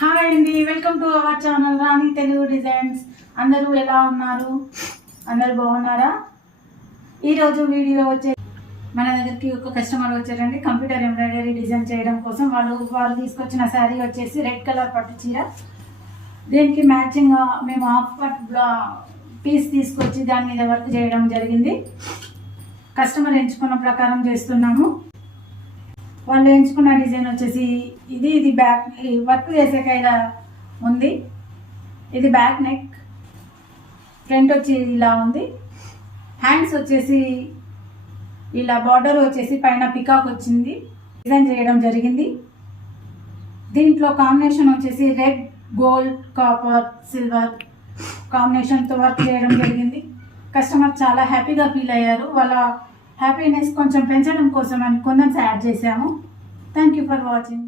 Hi అండి, welcome to our channel Rani Telugu designs. అందరూ ఎలా ఉన్నారు? అందరూ బాగున్నారా? ఈరోజు వీడియో వచ్చే మన దగ్గరికి ఒక కస్టమర్ వచ్చారండి. కంప్యూటర్ ఎంబ్రాయిడరీ డిజైన్ చేయడం కోసం వాళ్ళు తీసుకొచ్చిన శారీ వచ్చేసి రెడ్ కలర్ పట్టు చీర. దీనికి మ్యాచింగ్గా మేము హాఫ్ కట్ పీస్ తీసుకొచ్చి దాని మీద వర్క్ చేయడం జరిగింది. కస్టమర్ ఎంచుకున్న ప్రకారం చేస్తున్నాము. వాళ్ళు ఎంచుకున్న డిజైన్ వచ్చేసి ఇది బ్యాక్ వర్క్ చేసాక ఇలా ఉంది. ఇది బ్యాక్ నెక్, ఫ్రంట్ వచ్చి ఇలా ఉంది. హ్యాండ్స్ వచ్చేసి ఇలా బార్డర్ వచ్చేసి పైన పికాక్ వచ్చింది, డిజైన్ చేయడం జరిగింది. దీంట్లో కాంబినేషన్ వచ్చేసి రెడ్, గోల్డ్, కాపర్, సిల్వర్ కాంబినేషన్తో వర్క్ చేయడం జరిగింది. కస్టమర్ చాలా హ్యాపీగా ఫీల్ అయ్యారు. వాళ్ళ హ్యాపీనెస్ కొంచెం పెంచడం కోసం అని కొంచెం యాడ్ చేసాము. Thank you for watching.